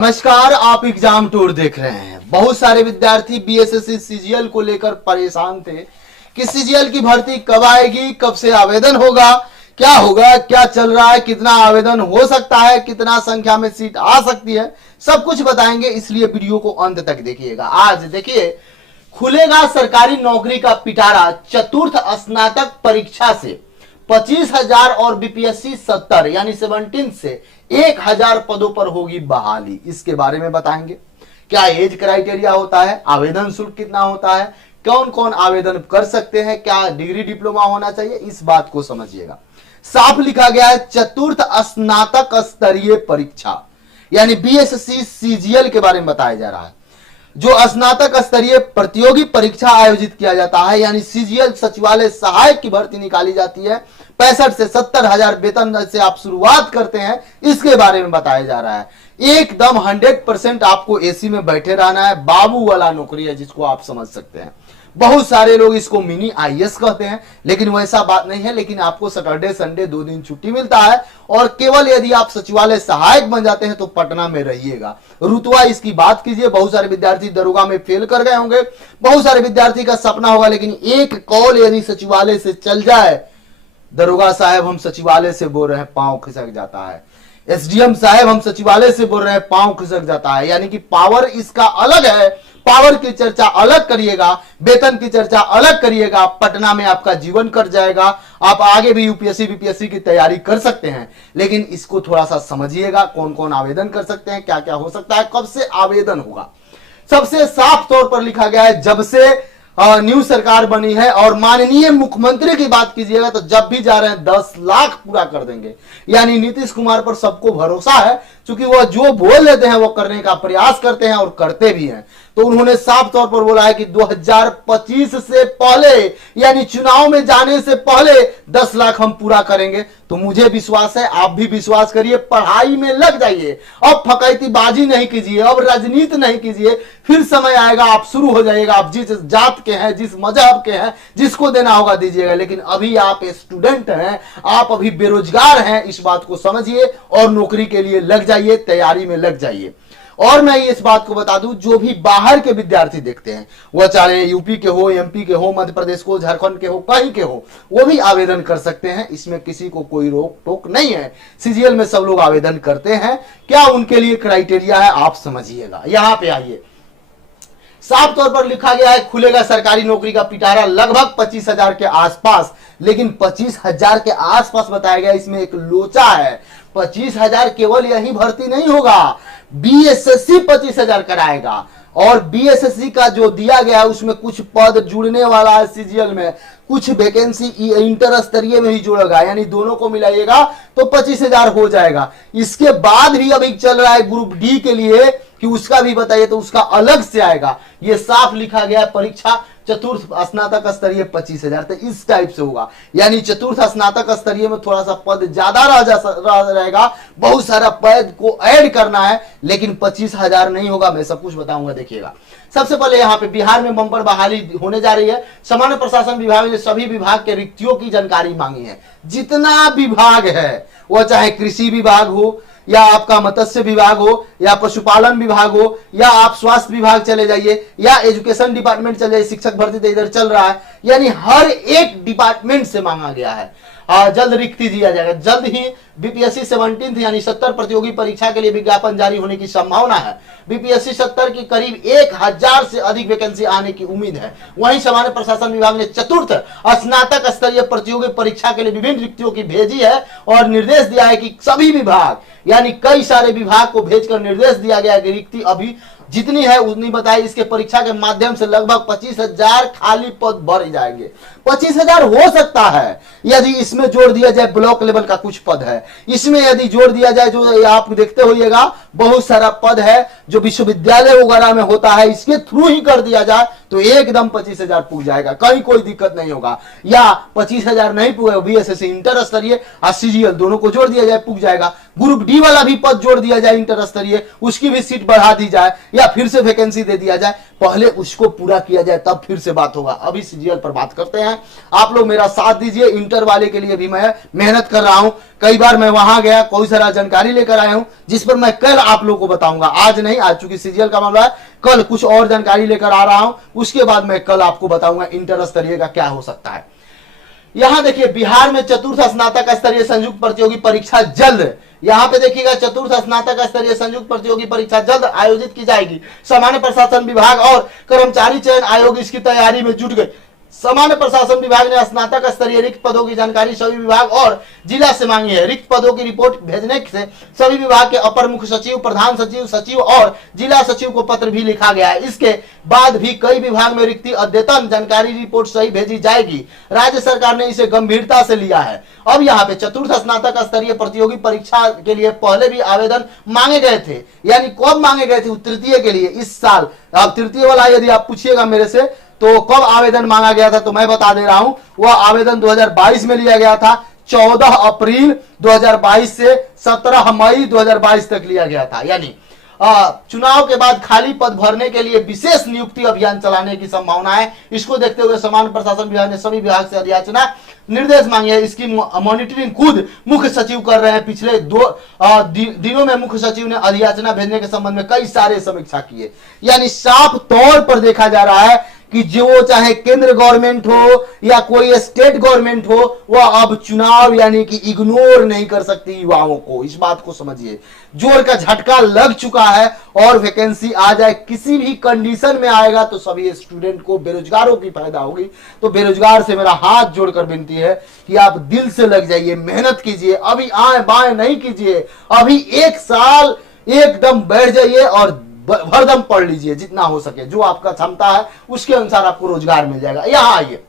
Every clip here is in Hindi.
नमस्कार, आप एग्जाम टूर देख रहे हैं। बहुत सारे विद्यार्थी बीएसएससी सीजीएल को लेकर परेशान थे कि सीजीएल की भर्ती कब आएगी, कब से आवेदन होगा, क्या चल रहा है, कितना आवेदन हो सकता है, कितना संख्या में सीट आ सकती है, सब कुछ बताएंगे। इसलिए वीडियो को अंत तक देखिएगा। आज देखिए, खुलेगा सरकारी नौकरी का पिटारा। चतुर्थ स्नातक परीक्षा से 25,000 और बीपीएससी 70 यानी 17 से 1,000 पदों पर होगी बहाली। इसके बारे में बताएंगे। क्या एज क्राइटेरिया होता है, आवेदन शुल्क कितना होता है, कौन कौन आवेदन कर सकते हैं, क्या डिग्री डिप्लोमा होना चाहिए, इस बात को समझिएगा। साफ लिखा गया है चतुर्थ स्नातक स्तरीय परीक्षा यानी बीएसएससी सीजीएल के बारे में बताया जा रहा है। जो स्नातक स्तरीय प्रतियोगी परीक्षा आयोजित किया जाता है यानी सीजीएल सचिवालय सहायक की भर्ती निकाली जाती है। 65 से 70,000 वेतन से आप शुरुआत करते हैं, इसके बारे में बताया जा रहा है। एकदम 100% आपको एसी में बैठे रहना है। बाबू वाला नौकरी है जिसको आप समझ सकते हैं। बहुत सारे लोग इसको मिनी आईएएस कहते हैं, लेकिन वैसा बात नहीं है। लेकिन आपको सैटरडे संडे 2 दिन छुट्टी मिलता है और केवल यदि आप सचिवालय सहायक बन जाते हैं तो पटना में रहिएगा। रुतबा इसकी बात कीजिए। बहुत सारे विद्यार्थी दरोगा में फेल कर गए होंगे, बहुत सारे विद्यार्थी का सपना होगा, लेकिन एक कॉल यदि सचिवालय से चल जाए, दरोगा साहब हम सचिवालय से बोल रहे हैं, पांव खिसक जाता है। एसडीएम साहब हम सचिवालय से बोल रहे हैं, पांव खिसक जाता है। यानी कि पावर इसका अलग है। पावर की चर्चा अलग करिएगा, वेतन की चर्चा अलग करिएगा, पटना में आपका जीवन कट जाएगा। आप आगे भी यूपीएससी बीपीएससी की तैयारी कर सकते हैं, लेकिन इसको थोड़ा सा समझिएगा। कौन कौन आवेदन कर सकते हैं, क्या क्या हो सकता है, कब से आवेदन होगा। सबसे साफ तौर पर लिखा गया है, जब से न्यू सरकार बनी है और माननीय मुख्यमंत्री की बात कीजिएगा तो जब भी जा रहे हैं 10 लाख पूरा कर देंगे। यानी नीतीश कुमार पर सबको भरोसा है, क्योंकि वह जो बोल लेते हैं वो करने का प्रयास करते हैं और करते भी हैं। तो उन्होंने साफ तौर पर बोला है कि 2025 से पहले यानी चुनाव में जाने से पहले 10 लाख हम पूरा करेंगे। तो मुझे विश्वास है, आप भी विश्वास करिए, पढ़ाई में लग जाइए। अब फकैतीबाजी नहीं कीजिए, अब राजनीति नहीं कीजिए। फिर समय आएगा आप शुरू हो जाइएगा। आप जिस जात के हैं, जिस मजहब के हैं, जिसको देना होगा दीजिएगा। लेकिन अभी आप स्टूडेंट हैं, आप अभी बेरोजगार हैं, इस बात को समझिए और नौकरी के लिए लग जाइए, तैयारी में लग जाइए। और मैं इस बात को बता दूं, जो भी बाहर के विद्यार्थी देखते हैं, वह चाहे यूपी के हो, एमपी के हो, मध्य प्रदेश को, झारखंड के हो, कहीं के हो, वो भी आवेदन कर सकते हैं। इसमें किसी को कोई रोक टोक नहीं है। सीजीएल में सब लोग आवेदन करते हैं। क्या उनके लिए क्राइटेरिया है, आप समझिएगा। यहां पे आइए, साफ तौर पर लिखा गया है, खुलेगा सरकारी नौकरी का पिटारा लगभग 25,000 के आसपास। लेकिन 25,000 के आसपास बताया गया, इसमें एक लोचा है। 25,000 केवल यही भर्ती नहीं होगा, बीएसएससी 25,000 कराएगा। और बीएसएससी का जो दिया गया है उसमें कुछ पद जुड़ने वाला है सीजीएल में, कुछ वैकेंसी इंटर स्तरीय में ही जुड़ेगा। यानी दोनों को मिलाइएगा तो 25,000 हो जाएगा। इसके बाद भी अभी चल रहा है ग्रुप डी के लिए कि उसका भी बताइए, तो उसका अलग से आएगा। ये साफ लिखा गया है, परीक्षा चतुर्थ स्नातक स्तरीय 25,000। तो इस टाइप से होगा। यानी चतुर्थ स्नातक स्तरीय में थोड़ा सा पद ज्यादा रहेगा, बहुत सारा पद को ऐड करना है, लेकिन 25,000 नहीं होगा। मैं सब कुछ बताऊंगा, देखिएगा। सबसे पहले यहाँ पे बिहार में बम्पर बहाली होने जा रही है। सामान्य प्रशासन विभाग ने सभी विभाग के रिक्तियों की जानकारी मांगी है। जितना विभाग है, वह चाहे कृषि विभाग हो, या आपका मत्स्य विभाग हो, या पशुपालन विभाग हो, या आप स्वास्थ्य विभाग चले जाइए, या एजुकेशन डिपार्टमेंट चले जाइए। शिक्षक भर्ती तो इधर चल रहा है। यानी हर एक डिपार्टमेंट से मांगा गया है। जल्द रिक्ति दिया जाएगा। जल्द ही बीपीएससी 17 यानी 70 प्रतियोगी परीक्षा के लिए विज्ञापन जारी होने की संभावना है। बीपीएससी 70 की करीब 1,000 से अधिक वैकेंसी आने की उम्मीद है। वहीं सामान्य प्रशासन विभाग ने चतुर्थ स्नातक स्तरीय प्रतियोगी परीक्षा के लिए विभिन्न रिक्तियों की भेजी है और निर्देश दिया है कि सभी विभाग यानी कई सारे विभाग को भेजकर निर्देश दिया गया है कि रिक्ति अभी जितनी है उतनी बताई। इसके परीक्षा के माध्यम से लगभग 25,000 खाली पद भर जाएंगे। 25,000 हो सकता है यदि इसमें जोड़ दिया जाए, ब्लॉक लेवल का कुछ पद है, इसमें यदि जोड़ दिया जाए, जो आप देखते होइएगा बहुत सारा पद है जो विश्वविद्यालय वगैरह में होता है, इसके थ्रू ही कर दिया जाए तो एकदम 25,000 पूछ जाएगा, कहीं कोई दिक्कत नहीं होगा। या 25,000 नहीं पूछेगा, बीएसएससी इंटर स्तरीय और सीजीएल दोनों को जोड़ दिया जाए, पूछ जाएगा। ग्रुप डी वाला भी पद जोड़ दिया जाए इंटर स्तरीय, उसकी भी सीट बढ़ा दी जाए या फिर से वैकेंसी दे दिया जाए। पहले उसको पूरा किया जाए तब फिर से बात होगा। अभी सीजीएल पर बात करते हैं। आप लोग मेरा साथ दीजिए। इंटर वाले के लिए भी मैं मेहनत कर रहा हूं। कई बार मैं वहां गया, कोई सारा जानकारी लेकर आया हूं जिस पर मैं कल आप लोगों को बताऊंगा। आज नहीं, आज चूंकि सीजीएल का मामला है, कल कुछ और जानकारी लेकर आ रहा हूं, उसके बाद मैं कल आपको बताऊंगा इंटर स्तरीय का क्या हो सकता है। यहां देखिए, बिहार में चतुर्थ स्नातक स्तरीय संयुक्त प्रतियोगी परीक्षा जल्द, यहां पे देखिएगा चतुर्थ स्नातक स्तरीय संयुक्त प्रतियोगी परीक्षा जल्द आयोजित की जाएगी। सामान्य प्रशासन विभाग और कर्मचारी चयन आयोग इसकी तैयारी में जुट गए। सामान्य प्रशासन विभाग ने स्नातक स्तरीय रिक्त पदों की जानकारी सभी विभाग और जिला से मांगी है। रिक्त पदों की रिपोर्ट भेजने से सभी विभाग के अपर मुख्य सचिव, प्रधान सचिव, सचिव और जिला सचिव को पत्र भी लिखा गया है। इसके बाद भी कई विभाग में रिक्ति अद्यतन जानकारी रिपोर्ट सही भेजी जाएगी। राज्य सरकार ने इसे गंभीरता से लिया है। अब यहाँ पे चतुर्थ स्नातक स्तरीय प्रतियोगी परीक्षा के लिए पहले भी आवेदन मांगे गए थे, यानी कब मांगे गए थे? तृतीय के लिए इस साल। अब तृतीय वाला यदि आप पूछिएगा मेरे से तो कब आवेदन मांगा गया था, तो मैं बता दे रहा हूं, वह आवेदन 2022 में लिया गया था। 14 अप्रैल 2022 से 17 मई 2022 तक लिया गया था। यानी चुनाव के बाद खाली पद भरने के लिए विशेष नियुक्ति अभियान चलाने की संभावना है। इसको देखते हुए सामान्य प्रशासन विभाग ने सभी विभाग से अधियाचना निर्देश मांगे है। इसकी मॉनिटरिंग खुद मुख्य सचिव कर रहे हैं। पिछले दिनों में मुख्य सचिव ने अधियाचना भेजने के संबंध में कई सारे समीक्षा किए। यानी साफ तौर पर देखा जा रहा है कि जो चाहे केंद्र गवर्नमेंट हो या कोई स्टेट गवर्नमेंट हो, वह अब चुनाव यानी कि इग्नोर नहीं कर सकती युवाओं को। इस बात को समझिए, जोर का झटका लग चुका है और वैकेंसी आ जाए किसी भी कंडीशन में आएगा तो सभी स्टूडेंट को, बेरोजगारों की फायदा होगी। तो बेरोजगार से मेरा हाथ जोड़कर विनती है कि आप दिल से लग जाइए, मेहनत कीजिए, अभी आए बाएं नहीं कीजिए, अभी एक साल एकदम बैठ जाइए और भरदम पढ़ लीजिए जितना हो सके। जो आपका क्षमता है उसके अनुसार आपको रोजगार मिल जाएगा। यहां आइए,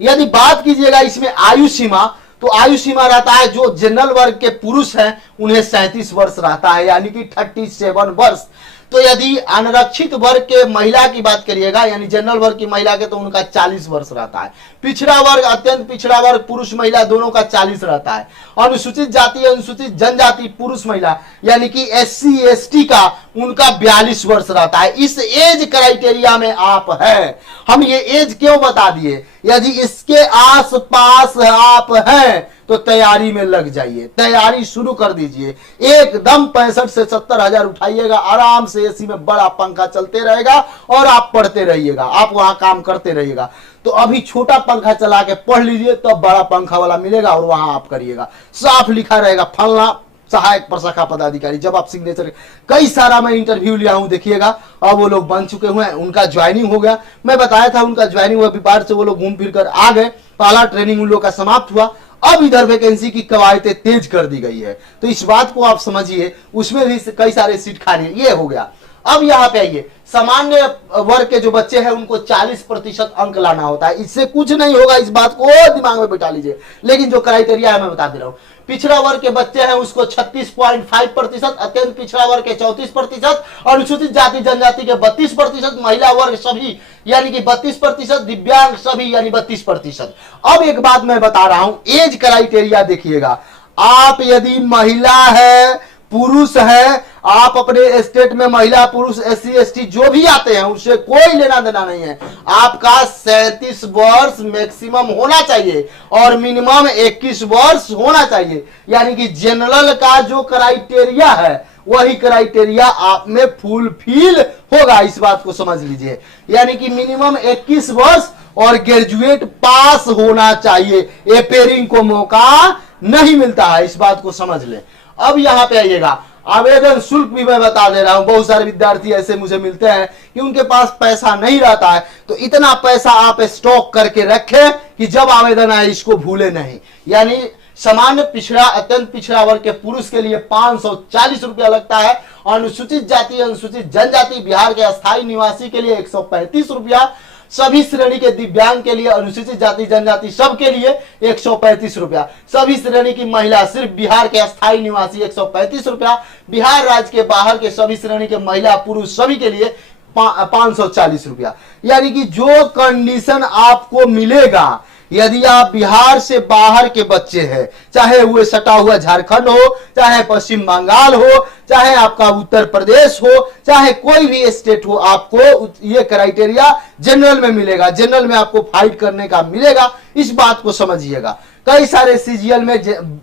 यदि बात कीजिएगा इसमें आयु सीमा, तो आयु सीमा रहता है जो जनरल वर्ग के पुरुष हैं उन्हें 37 वर्ष रहता है, यानी कि 37 वर्ष। तो यदि अनारक्षित वर्ग के महिला की बात करिएगा, यानी जनरल वर्ग की महिला के, तो उनका 40 वर्ष रहता है। पिछड़ा वर्ग, अत्यंत पिछड़ा वर्ग, पुरुष महिला दोनों का 40 रहता है। अनुसूचित जाति, अनुसूचित जनजाति, पुरुष महिला यानी कि SC ST का उनका 42 वर्ष रहता है। इस एज क्राइटेरिया में आप हैं। हम ये एज क्यों बता दिए? यदि इसके आस पास आप हैं तो तैयारी में लग जाइए, तैयारी शुरू कर दीजिए। एकदम 65 से 70 हजार उठाइएगा, आराम से एसी में बड़ा पंखा चलते रहेगा और आप पढ़ते रहिएगा, आप वहां काम करते रहिएगा। तो अभी छोटा पंखा चला के पढ़ लीजिए, तब तो बड़ा पंखा वाला मिलेगा और वहां आप करिएगा। साफ लिखा रहेगा फलना सहायक प्रशाखा पदाधिकारी। जब आप सिग्नेचर, कई सारा मैं इंटरव्यू लिया हूं, देखिएगा अब वो लोग बन चुके हुए हैं, उनका ज्वाइनिंग हो गया। मैं बताया था उनका ज्वाइनिंग हुआ, बिहार से वो लोग घूम फिर कर आ गए, पहला ट्रेनिंग उन लोग का समाप्त हुआ। अब इधर वैकेंसी की कवायदें तेज कर दी गई है, तो इस बात को आप समझिए। उसमें भी कई सारे सीट खाली, ये हो गया। अब यहाँ पे आइए, सामान्य वर्ग के जो बच्चे हैं उनको 40% अंक लाना होता है। इससे कुछ नहीं होगा, इस बात को दिमाग में बिठा लीजिए। लेकिन जो क्राइटेरिया है मैं बता दे रहा हूँ। पिछड़ा वर्ग के बच्चे हैं उसको 36.5%, अत्यंत पिछड़ा वर्ग के 34%, अनुसूचित जाति जनजाति के 32%, महिला वर्ग सभी यानी कि 32%, दिव्यांग सभी यानी 32%। अब एक बात मैं बता रहा हूं, एज क्राइटेरिया देखिएगा। आप यदि महिला है, पुरुष है, आप अपने स्टेट में महिला पुरुष SC ST जो भी आते हैं उससे कोई लेना देना नहीं है। आपका 37 वर्ष मैक्सिमम होना चाहिए और मिनिमम 21 वर्ष होना चाहिए। यानी कि जनरल का जो क्राइटेरिया है वही क्राइटेरिया आप में फुलफिल होगा, इस बात को समझ लीजिए। यानी कि मिनिमम 21 वर्ष और ग्रेजुएट पास होना चाहिए। एपेयरिंग को मौका नहीं मिलता है, इस बात को समझ ले। अब यहां पे आइएगा, आवेदन शुल्क भी मैं बता दे रहा हूं। बहुत सारे विद्यार्थी ऐसे मुझे मिलते हैं कि उनके पास पैसा नहीं रहता है, तो इतना पैसा आप स्टॉक करके रखें कि जब आवेदन आए इसको भूले नहीं। यानी सामान्य पिछड़ा, अत्यंत पिछड़ा वर्ग के पुरुष के लिए 540 रुपया लगता है। अनुसूचित जाति, अनुसूचित जनजाति, बिहार के अस्थायी निवासी के लिए 135 रुपया। सभी श्रेणी के दिव्यांग के लिए, अनुसूचित जाति जनजाति सबके लिए 135 रुपया। सभी श्रेणी की महिला, सिर्फ बिहार के अस्थायी निवासी 135 रुपया। बिहार राज्य के बाहर के सभी श्रेणी के महिला पुरुष सभी के लिए 540 रुपया। यानी कि जो कंडीशन आपको मिलेगा, यदि आप बिहार से बाहर के बच्चे हैं, चाहे वो सटा हुआ झारखंड हो, चाहे पश्चिम बंगाल हो, चाहे आपका उत्तर प्रदेश हो, चाहे कोई भी स्टेट हो, आपको ये क्राइटेरिया जनरल में मिलेगा। जनरल में आपको फाइट करने का मिलेगा, इस बात को समझिएगा। कई सारे सीजीएल में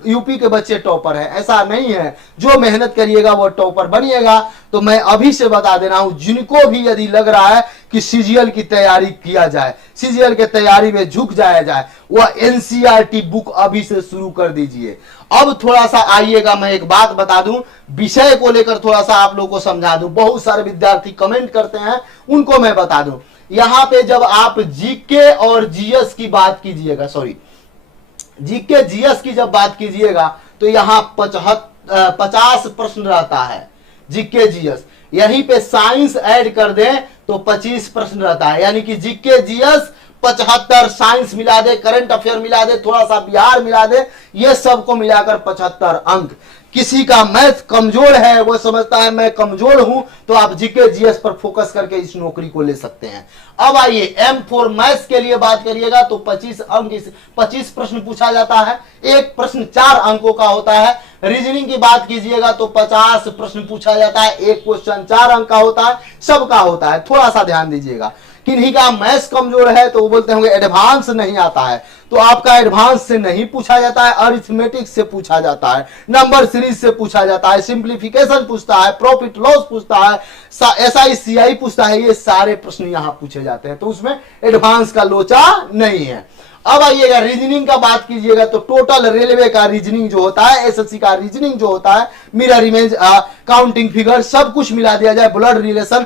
यूपी के बच्चे टॉपर हैं, ऐसा नहीं है। जो मेहनत करिएगा वो टॉपर बनिएगा। तो मैं अभी से बता दे रहा हूं, जिनको भी यदि लग रहा है कि सीजीएल की तैयारी किया जाए, सीजीएल के तैयारी में झुक जाया जाए, वह एनसीईआरटी बुक अभी से शुरू कर दीजिए। अब थोड़ा सा आइएगा, मैं एक बात बता दूं, विषय को लेकर थोड़ा सा आप लोगों को समझा दूं। बहुत सारे विद्यार्थी कमेंट करते हैं, उनको मैं बता दूं। यहां पे जब आप जीके और जीएस की बात कीजिएगा, सॉरी जीके जीएस की जब बात कीजिएगा, तो यहां 50 प्रश्न रहता है जीके जीएस। यहीं पे साइंस ऐड कर दें तो 25 प्रश्न रहता है, यानी कि जीके जीएस 75, साइंस मिला दे, करंट अफेयर मिला दे, थोड़ा सा बिहार मिला दे, ये सबको मिलाकर 75 अंक। किसी का मैथ कमजोर है, वो समझता है मैं कमजोर हूं, तो आप जीके जीएस पर फोकस करके इस नौकरी को ले सकते हैं। अब आइए M4 मैथ्स के लिए बात करिएगा तो 25 अंक, 25 प्रश्न पूछा जाता है, एक प्रश्न 4 अंकों का होता है। रीजनिंग की बात कीजिएगा तो 50 प्रश्न पूछा जाता है, एक क्वेश्चन 4 अंक का होता है, सबका होता है। थोड़ा सा ध्यान दीजिएगा। किन्हीं का मैथ्स कमजोर है तो वो बोलते होंगे एडवांस नहीं आता है, तो आपका एडवांस से नहीं पूछा जाता है, अरिथमेटिक से पूछा जाता है, नंबर सीरीज से पूछा जाता है, सिंप्लीफिकेशन पूछता है, प्रॉफिट लॉस पूछता है, SI पूछता है। ये सारे प्रश्न यहां पूछे जाते हैं, तो उसमें एडवांस का लोचा नहीं है। अब आइएगा रीजनिंग का बात कीजिएगा तो टोटल रेलवे का रीजनिंग जो होता है, एसएससी का रीजनिंग जो होता है, मिरर इमेज, काउंटिंग फिगर, सब कुछ मिला दिया जाए, ब्लड रिलेशन,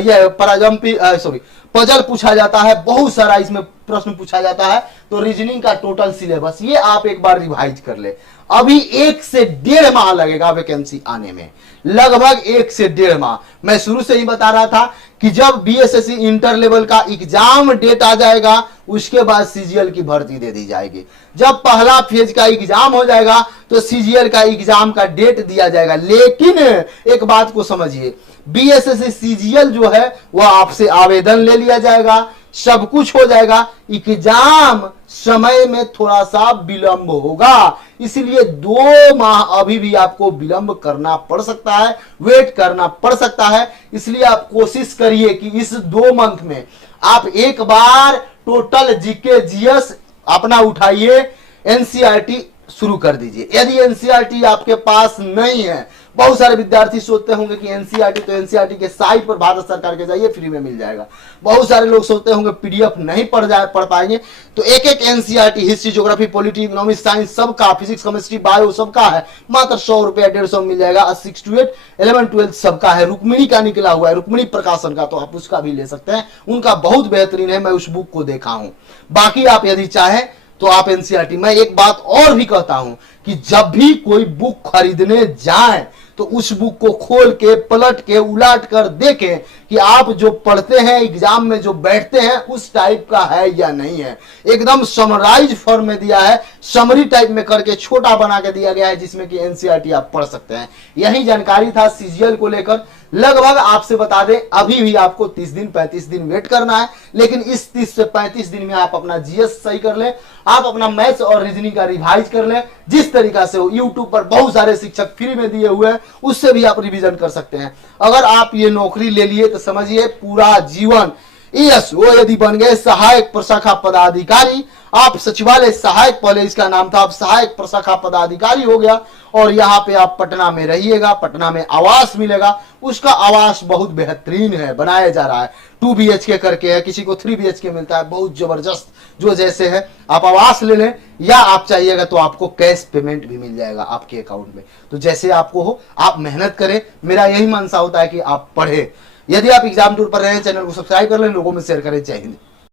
ये पराजम्पी, सॉरी पजल पूछा जाता है, बहुत सारा इसमें प्रश्न पूछा जाता है। तो रीजनिंग का टोटल सिलेबस ये आप एक बार रिवाइज कर ले। अभी 1 से 1.5 माह लगेगा वैकेंसी आने में, लगभग 1 से 1.5 माह। मैं शुरू से ही बता रहा था कि जब बीएसएससी इंटर लेवल का एग्जाम डेट आ जाएगा, उसके बाद सीजीएल की भर्ती दे दी जाएगी। जब पहला फेज का एग्जाम हो जाएगा तो सीजीएल का एग्जाम का डेट दिया जाएगा। लेकिन एक बात को समझिए, बीएसएससी सीजीएल जो है वह आपसे आवेदन ले लिया जाएगा, सब कुछ हो जाएगा, एग्जाम समय में थोड़ा सा विलंब होगा, इसलिए 2 माह अभी भी आपको विलंब करना पड़ सकता है, वेट करना पड़ सकता है। इसलिए आप कोशिश करिए कि इस 2 मंथ में आप एक बार टोटल जीके जीएस अपना उठाइए, एनसीईआरटी शुरू कर दीजिए। यदि एनसीईआरटी आपके पास नहीं है, बहुत सारे विद्यार्थी सोचते होंगे कि एनसीईआरटी, तो एनसीईआरटी के साइट पर भारत सरकार के जाइए, फ्री में मिल जाएगा। बहुत सारे लोग सोचते होंगे पीडीएफ नहीं पढ़ पाएंगे, तो एक NCERT history, geography, polity, economics, science सबका, फिजिक्स, केमिस्ट्री, बायो सबका है, मात्र 100 रुपया 150 मिल जाएगा। 6 to 8, 11, 12 सबका है। रुक्मिणी का निकला हुआ है, रुक्मिणी प्रकाशन का, तो आप उसका भी ले सकते हैं, उनका बहुत बेहतरीन है, मैं उस बुक को देखा हूं। बाकी आप यदि चाहें तो आप एनसीईआरटी। मैं एक बात और भी कहता हूं कि जब भी कोई बुक खरीदने जाएं तो उस बुक को खोल के, पलट के, उलट कर देखें कि आप जो पढ़ते हैं, एग्जाम में जो बैठते हैं, उस टाइप का है या नहीं है। एकदम समराइज फॉर्म में दिया है, समरी टाइप में करके छोटा बना के दिया गया है, जिसमें कि एनसीईआरटी आप पढ़ सकते हैं। यही जानकारी था सीजीएल को लेकर। लगभग आपसे बता दें, अभी भी आपको 30 दिन 35 दिन वेट करना है, लेकिन इस 30 से 35 दिन में आप अपना जीएस सही कर लें, आप अपना मैथ्स और रीजनिंग का रिवाइज कर लें। जिस तरीका से यूट्यूब पर बहुत सारे शिक्षक फ्री में दिए हुए हैं, उससे भी आप रिवीजन कर सकते हैं। अगर आप ये नौकरी ले लिए तो समझिए पूरा जीवन वो यदि बन गए सहायक प्रशाखा पदाधिकारी, आप सचिवालय सहायक, पहले इसका नाम था, अब सहायक प्रशाखा पदाधिकारी हो गया। और यहाँ पे आप पटना में रहिएगा, पटना में आवास मिलेगा, उसका आवास बहुत बेहतरीन है, बनाया जा रहा है, 2 BHK करके है, किसी को 3 BHK मिलता है, बहुत जबरदस्त, जो जैसे है। आप आवास ले लें, या आप चाहिएगा तो आपको कैश पेमेंट भी मिल जाएगा आपके अकाउंट में। तो जैसे आपको हो, आप मेहनत करें। मेरा यही मनसा होता है कि आप पढ़े। यदि आप एग्जाम टूर पर रहे हैं, चैनल को सब्सक्राइब कर लें, लोगों में शेयर करें। जय हिंद।